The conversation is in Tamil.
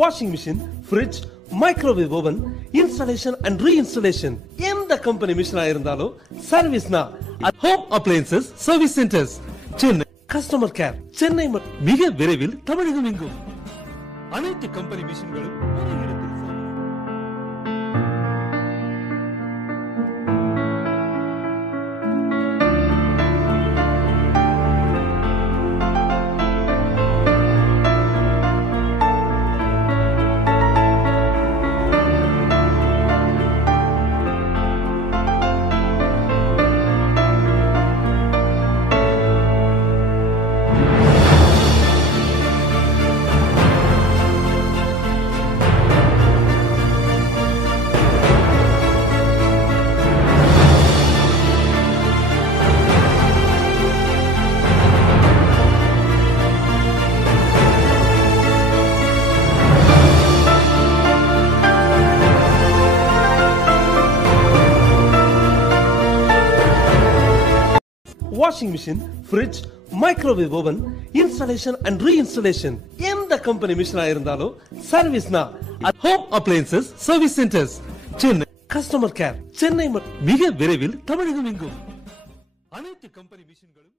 washing machine, fridge, microwave oven, installation and reinstallation. எந்த கம்பெனி மிஷினா இருந்தாலும் சர்வீஸ்னா home appliances service centres Chennai. Customer care Chennai மிக விரைவில் தமிழகம் எங்கும். அனைத்து கம்பெனி மிஷின்களும் ஒரே இடத்தில். Washing machine, fridge, microwave oven, installation and reinstallation. எந்த கம்பெனி மிஷினா இருந்தாலும் சர்வீஸ்னா home appliances service centres Chennai. Customer care Chennai மிக விரைவில் தமிழகம் எங்கும். அனைத்து கம்பெனி மிஷின்களும்